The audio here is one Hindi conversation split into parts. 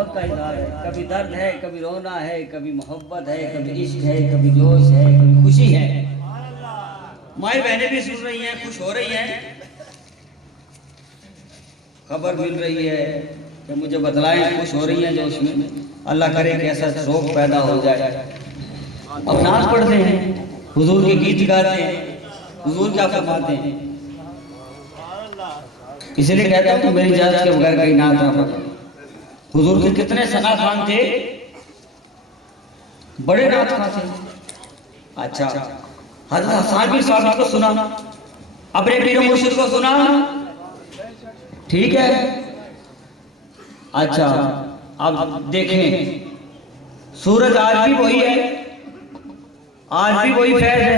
मोहब्बत का इजहार है, कभी दर्द है, कभी रोना है, कभी मोहब्बत है, कभी इश्क है, कभी जोश है, कभी खुशी है। माई बहनें भी सुन रही हैं, खुश हो रही हैं, खबर मिल रही है कि मुझे बतलाएं, खुश हो रही हैं जो उसमें अल्लाह करे कि ऐसा शौक पैदा हो जाए। अब नाच पढ़ते हैं, हुजूर के गीत गाते हैं, हुजूर क्या फरमाते हैं, इसलिए कहता हूँ कि मेरी इजाजत के बगैर कहीं नाच ना पढ़े। हुजूर के कितने सना खान थे, बड़े नाच खान थे। अच्छा, हज़रत हसन भी साहब को सुना, अपने पीर मुर्शिद को सुना, ठीक है। अच्छा, अब देखें, सूरज आज भी वही है, आज भी वही फैज है,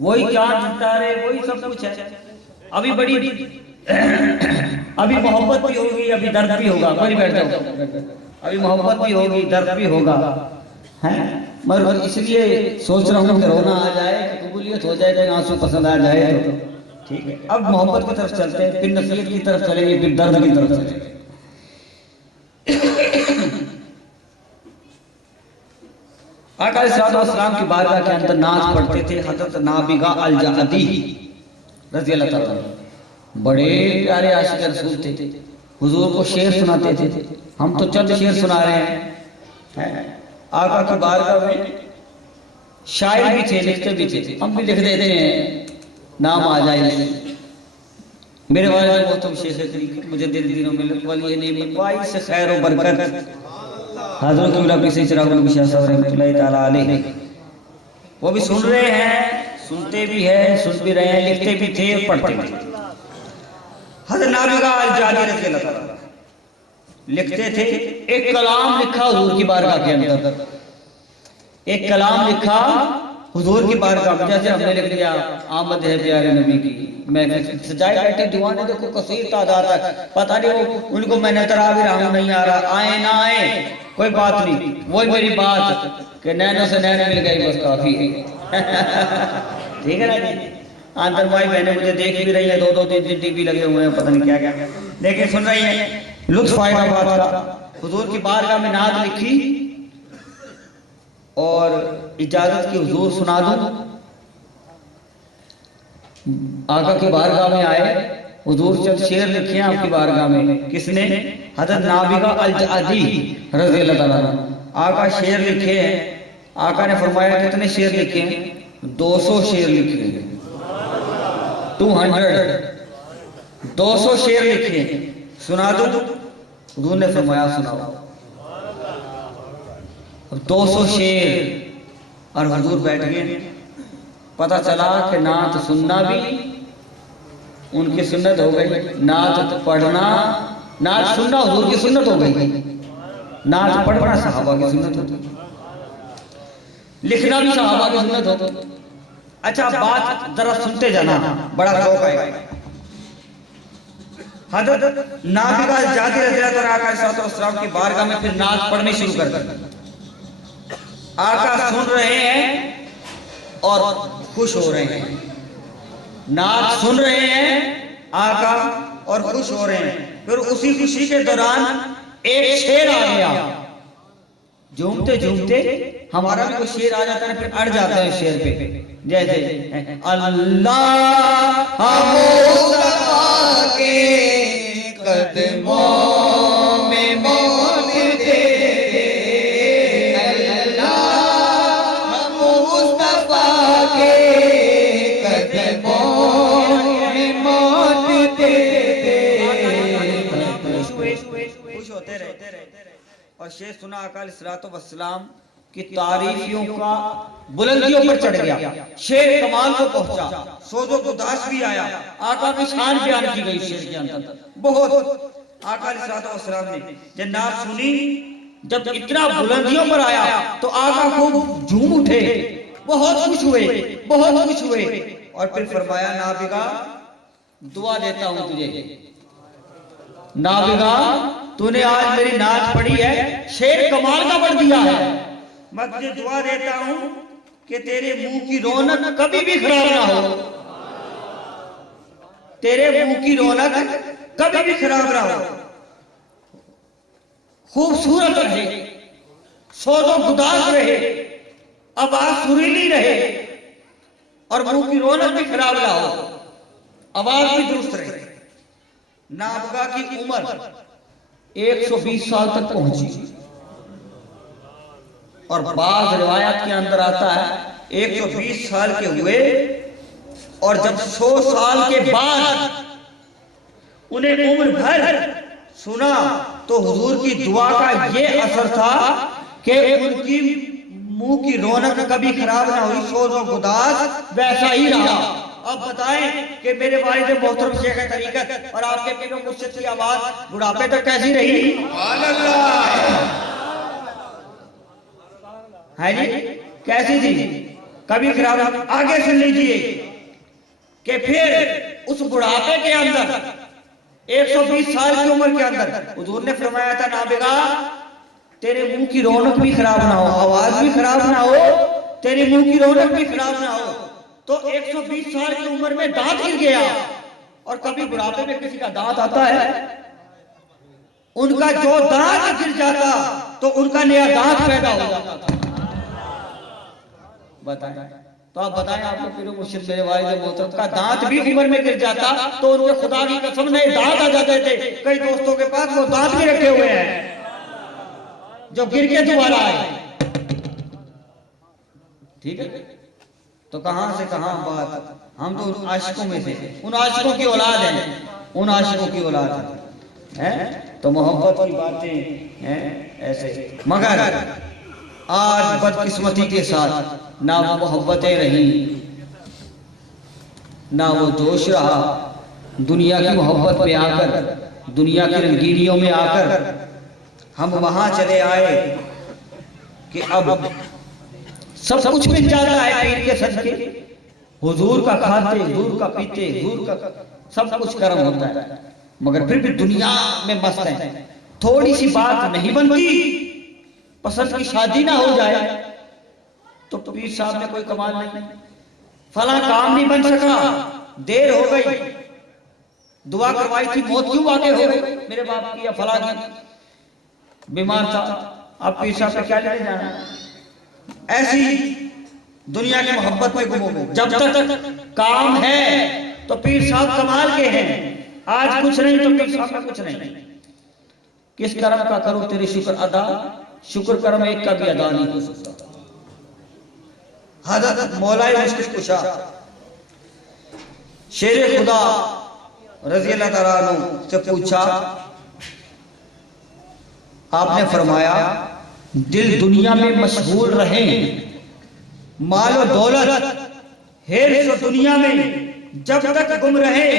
वही चांद सितारे, वही सब कुछ है। अभी बड़ी अभी मोहब्बत भी होगी, अभी दर्द भी होगा, कोई बैठ जाओ, अभी मोहब्बत भी होगी, दर्द भी होगा, हैं। मगर इसलिए सोच रहा हूँ कि रोना आ जाए, कबूलियत हो जाए, कि आंसू पसंद आ जाए तो ठीक है। अब मोहब्बत की तरफ चलते हैं, फिर नसीहत की तरफ चलेंगे, फिर दर्द की तरफ चलेंगे। आका अलैहिस्सलाम की बारगाह के अंदर नाज पढ़ते थे हज़रत नाबिगा अल-जअदी रज़ियल्लाहु ताला अन्हु, बड़े प्यारे आशिक रसूल थे, हुजूर को शेर सुनाते थे। हम तो चंद शेर सुना रहे हैं। आका की बारगाह में शायर भी थे, लिखते भी थे, हम भी लिख देते हैं, नाम आ जाए। मेरे वाले वो तुम शेख करीम मुझे दिल दिनों में वाली नहीं वाई से खैर व बरकत हज़रत उला किसी चिराग नबी साहब रहमतुल्लाह ताला अलैहि, वो भी सुन रहे हैं, सुनते भी हैं, सुन भी रहे हैं, लिखते भी थे, पढ़ते भी थे। हज़रत नाबिगा अल-जअदी रज़ियल्लाहु ताला लिखते थे, एक कलाम लिखा हुजूर की बारगाह के अंदर, एक कलाम लिखा हुजूर की बारगाह में, जैसे हमने लिख दिया आमद है प्यारे नबी की, मैं सजाए बैठे दीवाने देखो कसीर तादाद तक, पता नहीं वो उनको मैं नजर आ भी रहा हूँ, नहीं आ रहा, आए ना आए कोई बात नहीं, वही मेरी बात कि नैनों से नैन मिल गई बस काफी है। ठीक है ना जी। अंदर भाई बहने मुझे देख भी रही है, दो दो तीन तीन टीवी लगे हुए हैं, पता नहीं क्या क्या, लेकिन सुन रही है, लुत्फ आएगा बात का। हुजूर की बारगाह में नाज लिखी और इजाजत की हुजूर सुना दूं। आका की बारगाह में आए, हुजूर चंद शेर लिखे हैं आपकी बारगाह में, किसने? हज़रत नाबिगा अल-जअदी रज़ियल्लाहु ताला अन्हु, आका शेर लिखे हैं। आका ने फरमाया कितने शेर लिखे हैं? 200 शेर लिखे हैं, 200 शेर लिखे हैं, सुना दो? हुजूर ने फरमाया सुनाओ। 200 शेर और हुजूर बैठ गए। पता चला कि नात सुनना भी उनकी सुन्नत हो गई, नात पढ़ना, नात सुनना हुजूर की सुन्नत हो गई, नात पढ़ना सहाबा की सुन्नत होती, लिखना भी सहाबा की सुन्नत होती। अच्छा, बात जरा सुनते जाना, बड़ा शौक है। हज़रत नाबिगा अल-जअदी रज़ियल्लाहु ताला की बारगाह में फिर नात पढ़नी शुरू कर दी। आका सुन रहे हैं और खुश हो रहे हैं, नात सुन रहे हैं आका और खुश हो रहे हैं। फिर उसी खुशी के दौरान एक शेर आ गया, झूमते झूमते हमारा भी कोई शेर आ जाता है, फिर अड़ जाता है शेर पे, जैसे अल्लाह मुस्तफा के कदमों में मौत दे, और शेर सुना आका अलैहिस्सलातु वस्सलाम की तारीफियों का बुलंदियों पर चढ़ गया, शेर कमाल को पहुंचा, सोजो को दास भी आया, आका की शान बयान की गई शेर के अंदर बहुत। आका अलैहिस्सलातु वस्सलाम ने जब नात सुनी, जब इतना बुलंदियों पर आया तो आका खूब झूम उठे, बहुत खुश हुए, बहुत खुश हुए, और फिर फरमाया नाबिगा दुआ देता हूं तुझे, नाबिगा तूने आज मेरी नाच पढ़ी है, शेर कमाल का पढ़ दिया है, मैं तुझे दुआ देता हूं कि तेरे मुंह की रौनक कभी भी खराब ना हो, तेरे मुंह की रौनक कभी भी खराब ना हो, खूबसूरत रहे, सोजो गुदार रहे, आवाज सुरीली रहे और मुंह की रौनक भी खराब ना हो, आवाज भी दुरुस्त रहे। नाबगा की उम्र 120 साल तक पहुंची और बाज रिवायत के अंदर आता है 120 साल के हुए और जब 100 साल के बाद उन्हें उम्र भर सुना तो हुजूर की दुआ का ये असर था कि उनकी मुंह की रौनक कभी खराब ना हुई, सोजो गुदास वैसा ही रहा। अब बताएं कि मेरे वालिद मोहतरम शेख तरीकत और आपके पीर मुर्शिद की आवाज बुढ़ापे तक कैसी रही? है जी, कैसी थी? कभी खराब। आगे सुन लीजिए कि फिर उस बुढ़ापे के अंदर 120 साल की उम्र के अंदर हुजूर ने फरमाया था, नाबिगा तेरे मुंह की रौनक भी खराब ना हो, आवाज भी खराब ना हो, तेरे मुंह की रौनक भी खराब ना हो। तो 120 साल की उम्र में दांत गिर गया और कभी बुढ़ापे में किसी का दांत आता है, उनका जो दांत गिर जाता तो उनका नया दांत पैदा हो जाता था। बताएं तो आप बताएं, आपको पीर मुर्शिद मेरे वालिद मोहतरम का दांत भी उम्र में गिर जाता तो उनके खुदा की कसम नए दांत आ जाते थे। कई दोस्तों के पास वो दांत भी रखे हुए हैं जो गिर के दोबारा आए। ठीक है, तो कहां से कहां बात, हम तो उन आशिकों में थे, उन आशिकों की औलाद हैं, उन आशिकों की औलाद है। तो मोहब्बत की बातें हैं ऐसे। मगर आज बदकिस्मती के साथ ना वो मोहब्बतें रही, ना वो जोश रहा। दुनिया की मोहब्बत में आकर, दुनिया की रंगीनियों में आकर हम वहां चले आए कि अब सब कुछ मिल जाता है पीर के सदके, हुजूर का खाते, हुजूर का पीते, हुजूर का सब कुछ कर्म होता है, मगर फिर भी दुनिया में मस्त है। थोड़ी सी बात नहीं बनती, पसंद की शादी ना हो जाए तो पीर साहब ने कोई कमाल नहीं, फला काम नहीं बन सका, देर हो गई, दुआ करवाई थी, मौत क्यों आगे हो गई मेरे बाप की या फला की, बीमार था, आप पीर साहब से क्या लेने जाना। ऐसी दुनिया की मोहब्बत में गुमोगे। जब तक काम है तो पीर साहब कमाल के हैं, आज कुछ नहीं तो पीर साहब में कुछ नहीं। किस कर्म का करो तेरे शुक्र अदा, शुक्र कर्म एक का भी अदा नहीं हो सकता। हज़रत मौलाए मुश्किल कुशा शेर खुदा रज़ी अल्लाह तआला अन्हु से पूछा, आपने फरमाया दिल दुनिया में मशगूल रहे, माल और दौलत हेर दुनिया में जब तक गुम रहे,